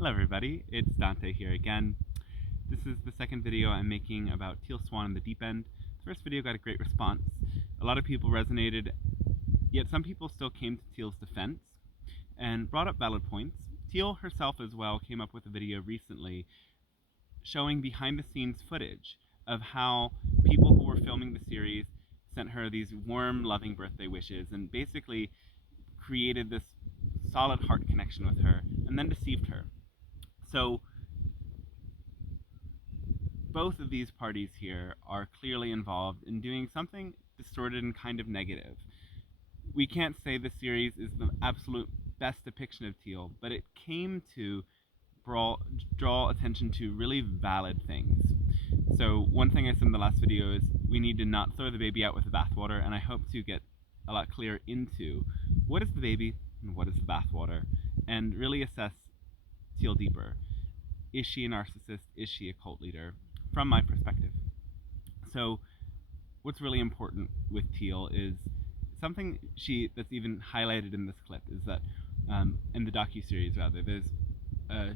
Hello everybody, it's Dante here again. This is the second video I'm making about Teal Swan in the deep end. The first video got a great response. A lot of people resonated, yet some people still came to Teal's defense and brought up valid points. Teal herself as well came up with a video recently showing behind the scenes footage of how people who were filming the series sent her these warm, loving birthday wishes and basically created this solid heart connection with her and then deceived her. So both of these parties here are clearly involved in doing something distorted and kind of negative. We can't say the series is the absolute best depiction of Teal, but it came to draw attention to really valid things. So one thing I said in the last video is we need to not throw the baby out with the bathwater, and I hope to get a lot clearer into what is the baby and what is the bathwater, and really assess Teal deeper. Is she a narcissist? Is she a cult leader? From my perspective. So what's really important with Teal is something that's even highlighted in this clip is that in the docuseries rather, there's a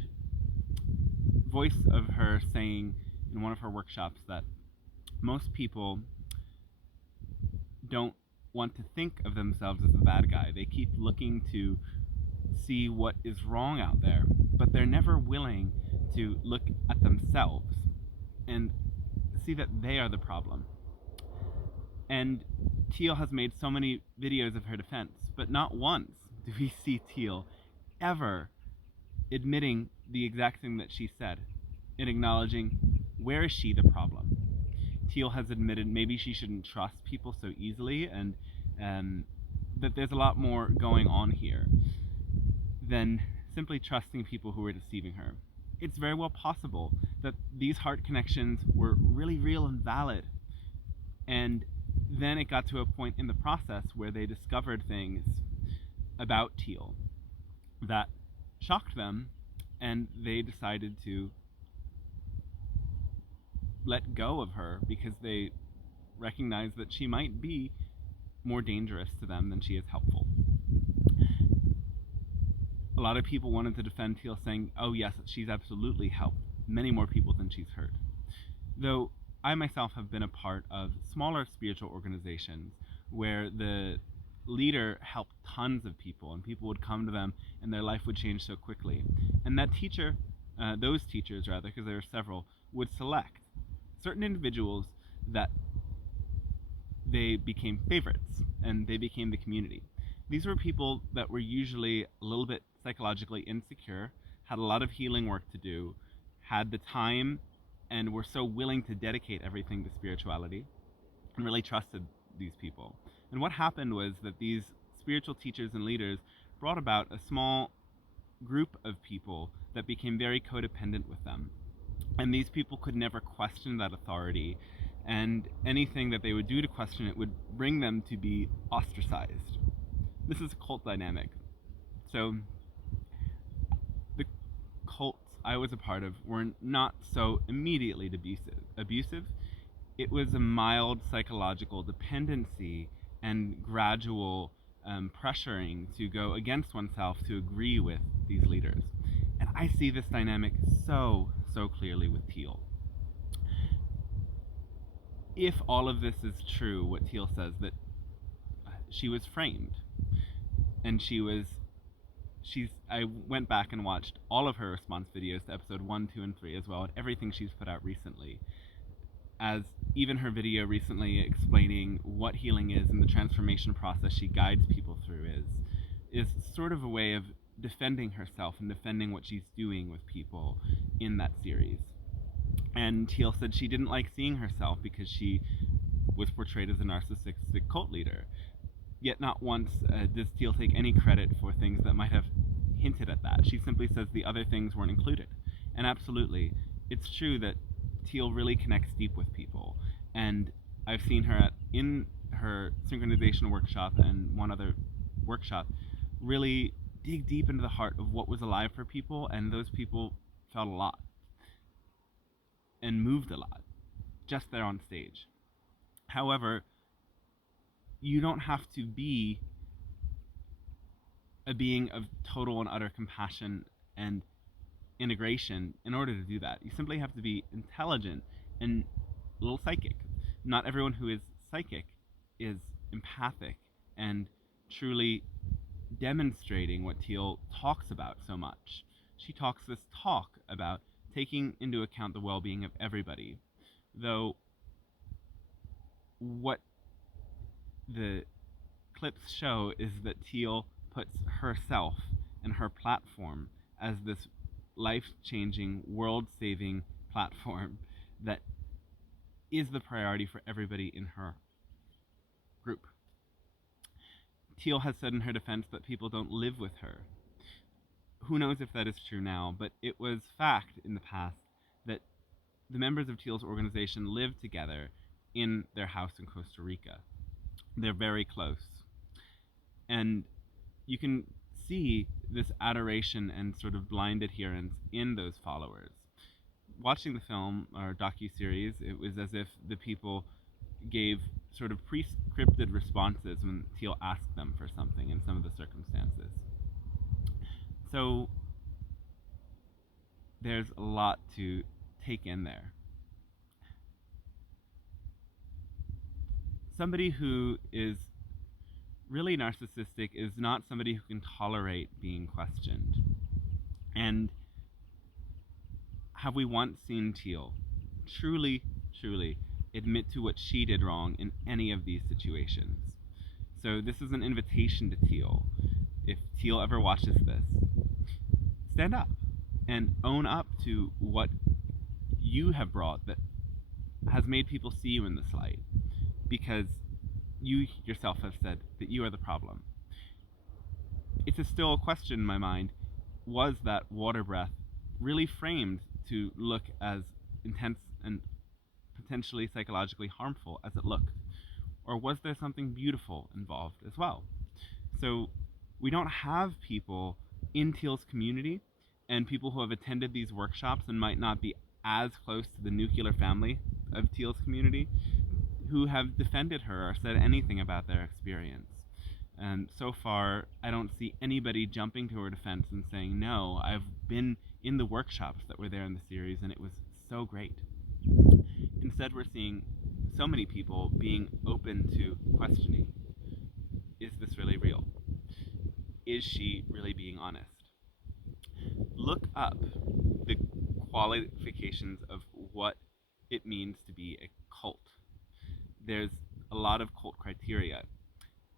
voice of her saying in one of her workshops that most people don't want to think of themselves as a bad guy. They keep looking to see what is wrong out there, but they're never willing to look at themselves and see that they are the problem. And Teal has made so many videos of her defense, but not once do we see Teal ever admitting the exact thing that she said and acknowledging where is she the problem. Teal has admitted maybe she shouldn't trust people so easily and that there's a lot more going on here than simply trusting people who are deceiving her. It's very well possible that these heart connections were really real and valid. And then it got to a point in the process where they discovered things about Teal that shocked them, and they decided to let go of her because they recognized that she might be more dangerous to them than she is helpful. A lot of people wanted to defend Teal, saying, oh yes, she's absolutely helped many more people than she's hurt. Though I myself have been a part of smaller spiritual organizations where the leader helped tons of people and people would come to them and their life would change so quickly. And that teacher, those teachers rather, because there are several, would select certain individuals that they became favorites and they became the community. These were people that were usually a little bit psychologically insecure, had a lot of healing work to do, had the time, and were so willing to dedicate everything to spirituality, and really trusted these people. And what happened was that these spiritual teachers and leaders brought about a small group of people that became very codependent with them. And these people could never question that authority, and anything that they would do to question it would bring them to be ostracized. This is a cult dynamic. So the cults I was a part of were not so immediately abusive. It was a mild psychological dependency and gradual pressuring to go against oneself to agree with these leaders. And I see this dynamic so clearly with Teal. If all of this is true, what Teal says, that she was framed, and I went back and watched all of her response videos to episode 1, 2, and 3 as well, and everything she's put out recently, as even her video recently explaining what healing is and the transformation process she guides people through is sort of a way of defending herself and defending what she's doing with people in that series. And Teal said she didn't like seeing herself because she was portrayed as a narcissistic cult leader. Yet not once does Teal take any credit for things that might have hinted at that. She simply says the other things weren't included. And absolutely, it's true that Teal really connects deep with people. And I've seen her in her synchronization workshop and one other workshop really dig deep into the heart of what was alive for people, and those people felt a lot and moved a lot just there on stage. However, you don't have to be a being of total and utter compassion and integration in order to do that. You simply have to be intelligent and a little psychic. Not everyone who is psychic is empathic and truly demonstrating what Teal talks about so much. She talks this talk about taking into account the well-being of everybody, though what the clips show is that Teal puts herself and her platform as this life-changing, world-saving platform that is the priority for everybody in her group. Teal has said in her defense that people don't live with her. Who knows if that is true now, but it was fact in the past that the members of Teal's organization live together in their house in Costa Rica. They're very close. And you can see this adoration and sort of blind adherence in those followers. Watching the film, or docuseries, it was as if the people gave sort of pre-scripted responses when Teal asked them for something in some of the circumstances. So there's a lot to take in there. Somebody who is really narcissistic is not somebody who can tolerate being questioned. And have we once seen Teal truly admit to what she did wrong in any of these situations? So this is an invitation to Teal. If Teal ever watches this, stand up and own up to what you have brought that has made people see you in this light, because you yourself have said that you are the problem. It's still a question in my mind. Was that water breath really framed to look as intense and potentially psychologically harmful as it looked? Or was there something beautiful involved as well? So we don't have people in Teal's community and people who have attended these workshops and might not be as close to the nuclear family of Teal's community who have defended her or said anything about their experience. And so far, I don't see anybody jumping to her defense and saying, no, I've been in the workshops that were there in the series and it was so great. Instead, we're seeing so many people being open to questioning, is this really real? Is she really being honest? Look up the qualifications of what it means to be a cult. There's a lot of cult criteria.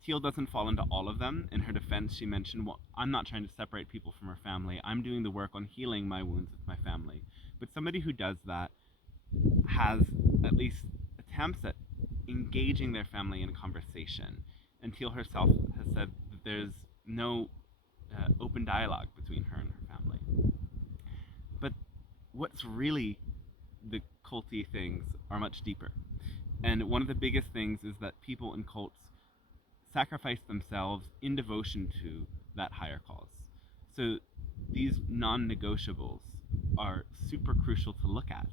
Teal doesn't fall into all of them. In her defense, she mentioned, well, I'm not trying to separate people from her family. I'm doing the work on healing my wounds with my family. But somebody who does that has at least attempts at engaging their family in conversation. And Teal herself has said that there's no open dialogue between her and her family. But what's really the culty things are much deeper. And one of the biggest things is that people in cults sacrifice themselves in devotion to that higher cause. So these non-negotiables are super crucial to look at.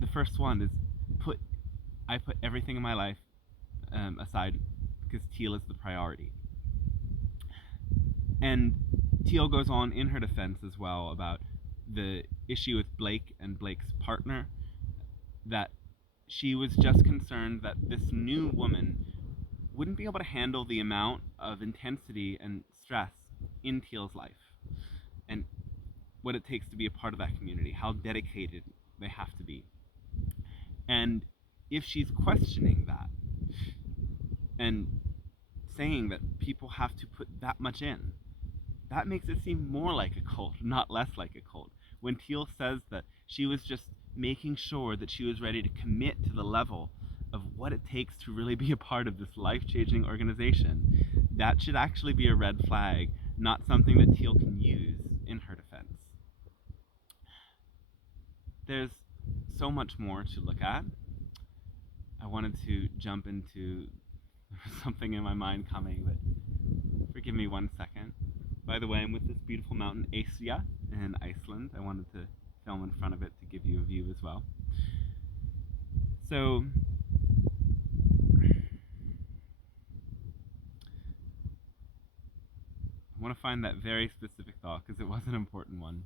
The first one is I put everything in my life aside because Teal is the priority. And Teal goes on in her defense as well about the issue with Blake and Blake's partner, that she was just concerned that this new woman wouldn't be able to handle the amount of intensity and stress in Teal's life and what it takes to be a part of that community, how dedicated they have to be. And if she's questioning that and saying that people have to put that much in, that makes it seem more like a cult, not less like a cult. When Teal says that she was just making sure that she was ready to commit to the level of what it takes to really be a part of this life-changing organization, that should actually be a red flag, not something that Teal can use in her defense. There's so much more to look at. I wanted to jump into something in my mind coming, but forgive me 1 second. By the way, I'm with this beautiful mountain, Asia, in Iceland. I wanted to film in front of it to give you a view as well. So, I want to find that very specific thought because it was an important one.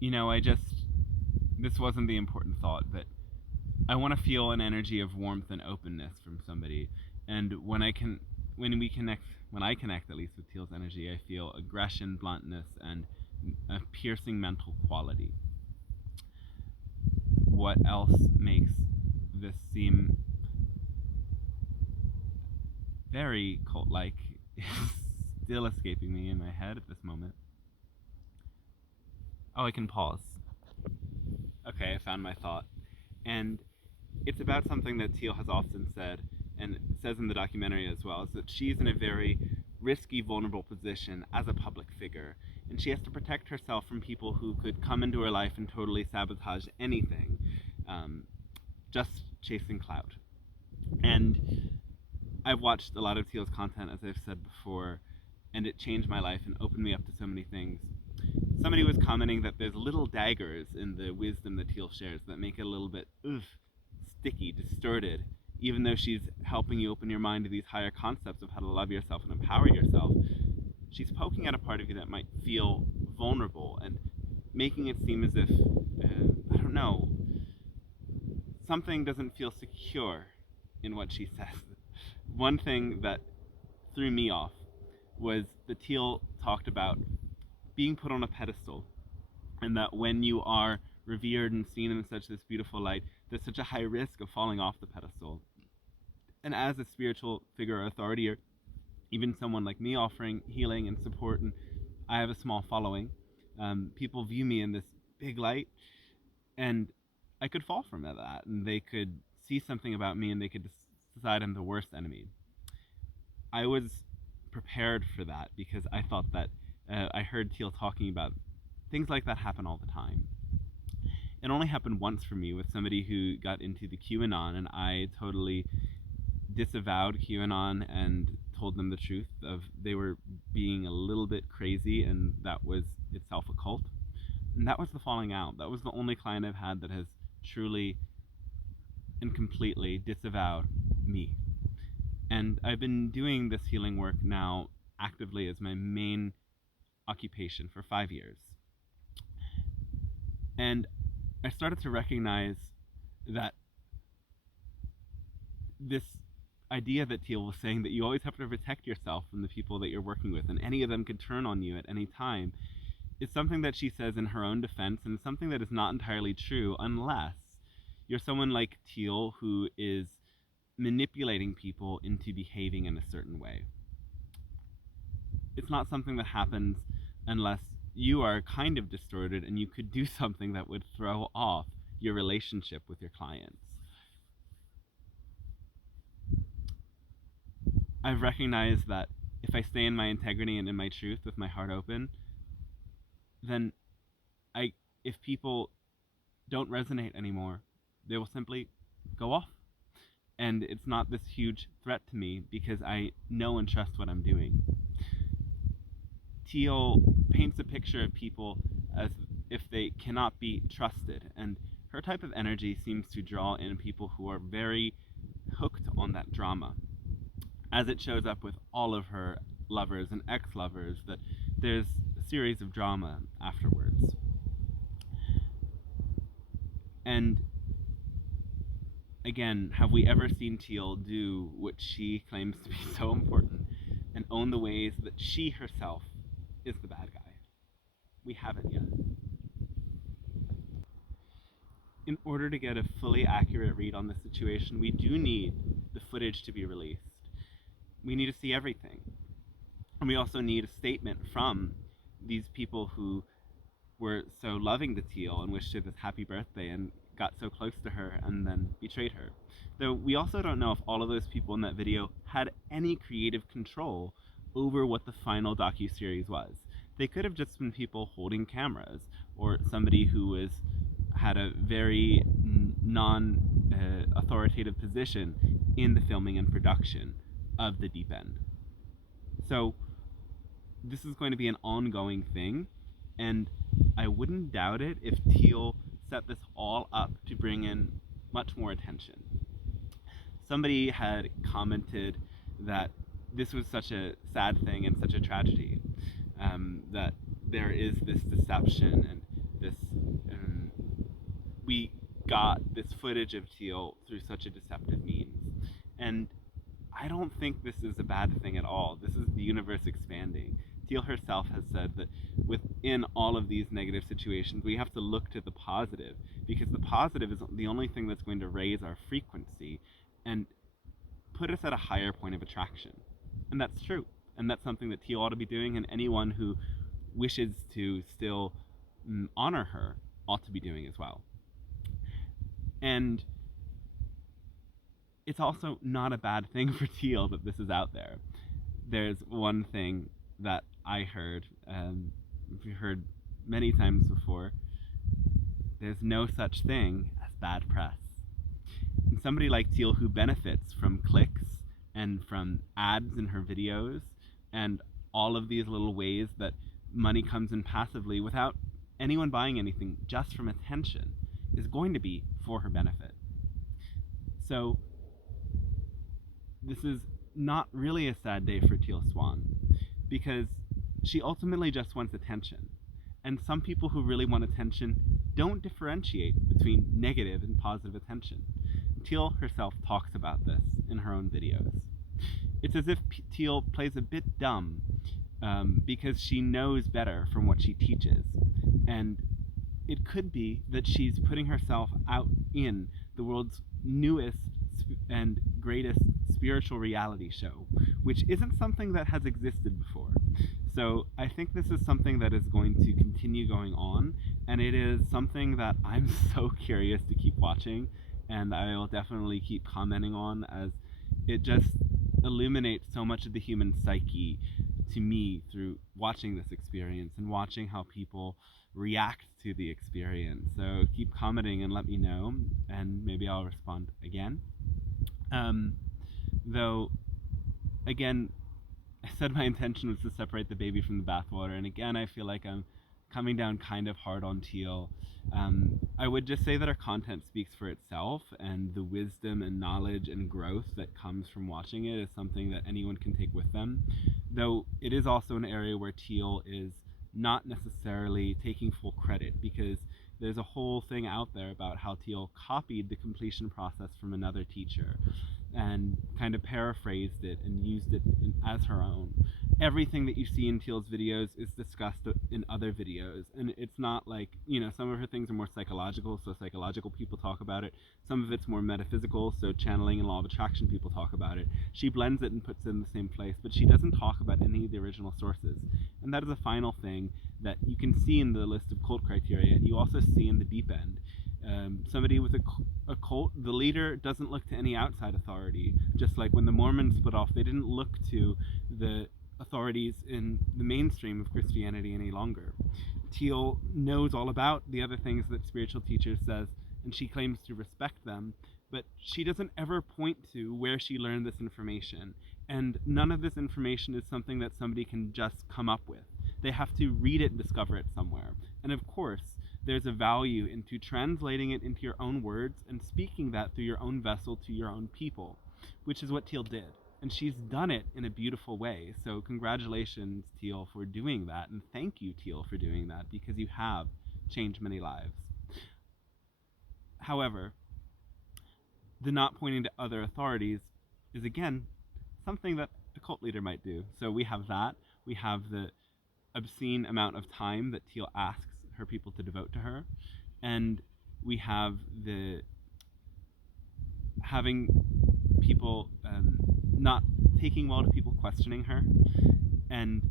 This wasn't the important thought, but I want to feel an energy of warmth and openness from somebody. And when we connect, when I connect at least with Teal's energy, I feel aggression, bluntness, and a piercing mental quality. What else makes this seem very cult-like is still escaping me in my head at this moment. Oh, I can pause. Okay, I found my thought. And it's about something that Teal has often said, and says in the documentary as well, is that she's in a very risky, vulnerable position as a public figure, and she has to protect herself from people who could come into her life and totally sabotage anything, just chasing clout. And I've watched a lot of Teal's content, as I've said before, and it changed my life and opened me up to so many things. Somebody was commenting that there's little daggers in the wisdom that Teal shares that make it a little bit sticky, distorted, even though she's helping you open your mind to these higher concepts of how to love yourself and empower yourself. She's poking at a part of you that might feel vulnerable and making it seem as if, I don't know, something doesn't feel secure in what she says. One thing that threw me off was that Teal talked about being put on a pedestal, and that when you are revered and seen in such this beautiful light, there's such a high risk of falling off the pedestal. And as a spiritual figure or authority, or even someone like me offering healing and support, and I have a small following, people view me in this big light, and I could fall from that, and they could see something about me, and they could decide I'm the worst enemy. I was prepared for that because I thought that I heard Teal talking about things like that happen all the time. It only happened once for me with somebody who got into the QAnon, and I totally disavowed QAnon and told them the truth of they were being a little bit crazy, and that was itself a cult. And that was the falling out. That was the only client I've had that has truly and completely disavowed me. And I've been doing this healing work now actively as my main occupation for 5 years. And I started to recognize that this idea that Teal was saying, that you always have to protect yourself from the people that you're working with, and any of them could turn on you at any time, is something that she says in her own defense, and something that is not entirely true unless you're someone like Teal who is manipulating people into behaving in a certain way. It's not something that happens unless you are kind of distorted and you could do something that would throw off your relationship with your clients. I've recognized that if I stay in my integrity and in my truth with my heart open, then if people don't resonate anymore, they will simply go off. And it's not this huge threat to me because I know and trust what I'm doing. Teal paints a picture of people as if they cannot be trusted, and her type of energy seems to draw in people who are very hooked on that drama. As it shows up with all of her lovers and ex-lovers, that there's a series of drama afterwards. And again, have we ever seen Teal do what she claims to be so important and own the ways that she herself is the bad guy? We haven't yet. In order to get a fully accurate read on the situation, we do need the footage to be released. We need to see everything. And we also need a statement from these people who were so loving to Teal and wished her this happy birthday and got so close to her and then betrayed her. Though we also don't know if all of those people in that video had any creative control over what the final docuseries was. They could have just been people holding cameras, or somebody who had a very non-authoritative position in the filming and production of the deep end. So this is going to be an ongoing thing, and I wouldn't doubt it if Teal set this all up to bring in much more attention. Somebody had commented that this was such a sad thing and such a tragedy, that there is this deception and this we got this footage of Teal through such a deceptive means. And I don't think this is a bad thing at all. This is the universe expanding. Teal herself has said that within all of these negative situations, we have to look to the positive, because the positive is the only thing that's going to raise our frequency and put us at a higher point of attraction. And that's true. And that's something that Teal ought to be doing, and anyone who wishes to still honor her ought to be doing as well. And it's also not a bad thing for Teal that this is out there. There's one thing that I heard, we've heard many times before: there's no such thing as bad press. And somebody like Teal, who benefits from clicks and from ads in her videos and all of these little ways that money comes in passively without anyone buying anything, just from attention, is going to be for her benefit. So this is not really a sad day for Teal Swan, because she ultimately just wants attention. And some people who really want attention don't differentiate between negative and positive attention. Teal herself talks about this in her own videos. It's as if Teal plays a bit dumb because she knows better from what she teaches. And it could be that she's putting herself out in the world's newest and greatest spiritual reality show, which isn't something that has existed before. So I think this is something that is going to continue going on, and it is something that I'm so curious to keep watching, and I will definitely keep commenting on, as it just illuminates so much of the human psyche to me through watching this experience and watching how people react to the experience. So keep commenting and let me know, and maybe I'll respond again. Though, again, I said my intention was to separate the baby from the bathwater, and again, I feel like I'm coming down kind of hard on Teal. I would just say that her content speaks for itself, and the wisdom and knowledge and growth that comes from watching it is something that anyone can take with them. Though it is also an area where Teal is not necessarily taking full credit, because there's a whole thing out there about how Teal copied the completion process from another teacher and kind of paraphrased it and used it as her own. Everything that you see in Teal's videos is discussed in other videos, and it's not like, some of her things are more psychological, so psychological people talk about it. Some of it's more metaphysical, so channeling and law of attraction people talk about it. She blends it and puts it in the same place, but she doesn't talk about any of the original sources. And that is a final thing that you can see in the list of cult criteria, and you also see in the deep end. Somebody with a cult, the leader doesn't look to any outside authority. Just like when the Mormons split off, they didn't look to the authorities in the mainstream of Christianity any longer. Teal knows all about the other things that spiritual teachers says, and she claims to respect them, but she doesn't ever point to where she learned this information. And none of this information is something that somebody can just come up with. They have to read it and discover it somewhere. And of course, there's a value into translating it into your own words and speaking that through your own vessel to your own people, which is what Teal did. And she's done it in a beautiful way. So congratulations, Teal, for doing that. And thank you, Teal, for doing that, because you have changed many lives. However, the not pointing to other authorities is, again, something that a cult leader might do. So we have that. We have the obscene amount of time that Teal asks her people to devote to her. And we have the having people not taking well to people questioning her, and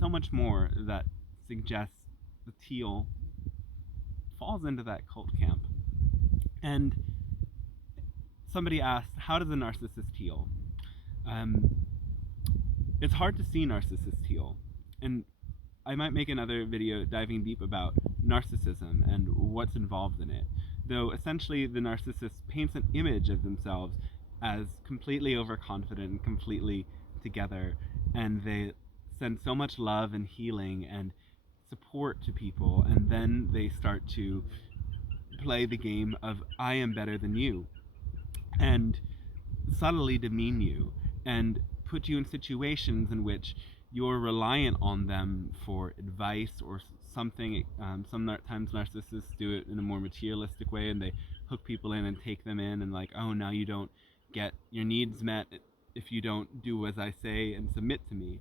so much more that suggests the Teal falls into that cult camp. And somebody asked, how does a narcissist heal? It's hard to see narcissists heal, and I might make another video diving deep about narcissism and what's involved in it, though essentially the narcissist paints an image of themselves as completely overconfident and completely together, and they send so much love and healing and support to people, and then they start to play the game of I am better than you, and subtly demean you, and put you in situations in which you're reliant on them for advice or something. Sometimes narcissists do it in a more materialistic way, and they hook people in and take them in, and like, oh, now you don't get your needs met if you don't do as I say and submit to me.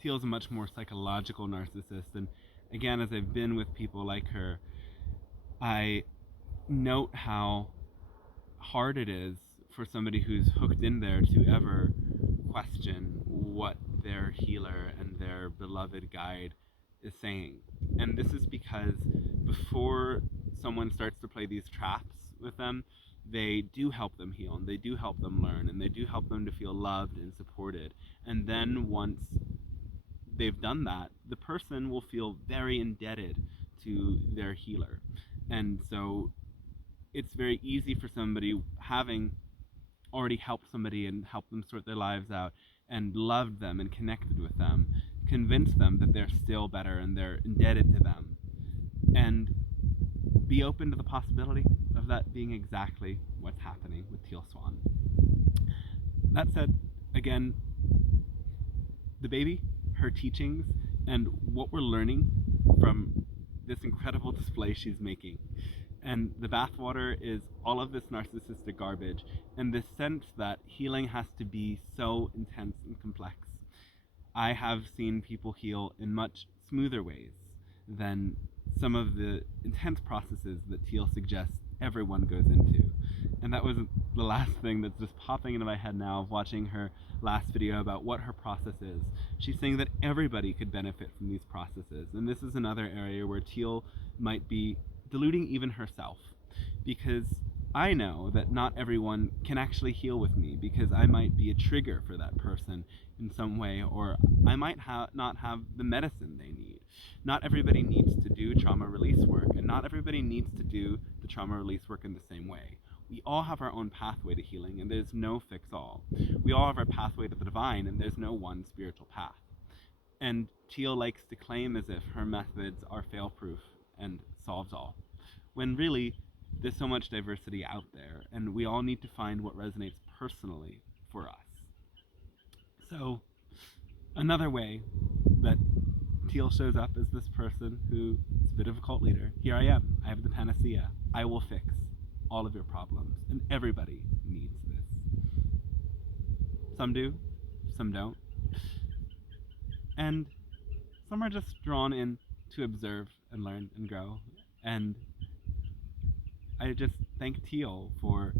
Teal's a much more psychological narcissist, and again, as I've been with people like her, I note how hard it is for somebody who's hooked in there to ever question what their healer and their beloved guide is saying. And this is because before someone starts to play these traps with them, they do help them heal, and they do help them learn, and they do help them to feel loved and supported. And then once they've done that, the person will feel very indebted to their healer. And so it's very easy for somebody, having already helped somebody and helped them sort their lives out and loved them and connected with them, convince them that they're still better and they're indebted to them, and be open to the possibility of that being exactly what's happening with Teal Swan. That said, again, the baby, her teachings, and what we're learning from this incredible display she's making. And the bathwater is all of this narcissistic garbage, and this sense that healing has to be so intense and complex. I have seen people heal in much smoother ways than some of the intense processes that Teal suggests everyone goes into. And that was the last thing that's just popping into my head now of watching her last video about what her process is. She's saying that everybody could benefit from these processes, and this is another area where Teal might be deluding even herself, because I know that not everyone can actually heal with me, because I might be a trigger for that person in some way, or I might not have the medicine they need. Not everybody needs to do trauma release work, and not everybody needs to do the trauma release work in the same way. We all have our own pathway to healing, and there's no fix-all. We all have our pathway to the divine, and there's no one spiritual path. And Teal likes to claim as if her methods are fail-proof and solves all, when really there's so much diversity out there, and we all need to find what resonates personally for us. So another way that Teal shows up as this person who is a bit of a cult leader. Here I am. I have the panacea. I will fix all of your problems, and everybody needs this. Some do, some don't, and some are just drawn in to observe and learn and grow. And I just thank Teal for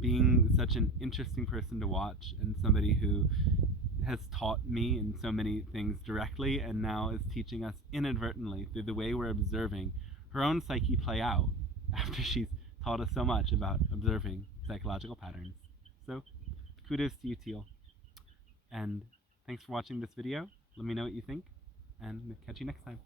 being such an interesting person to watch, and somebody who has taught me in so many things directly, and now is teaching us inadvertently through the way we're observing her own psyche play out after she's taught us so much about observing psychological patterns. So kudos to you, Teal. And thanks for watching this video. Let me know what you think, and catch you next time.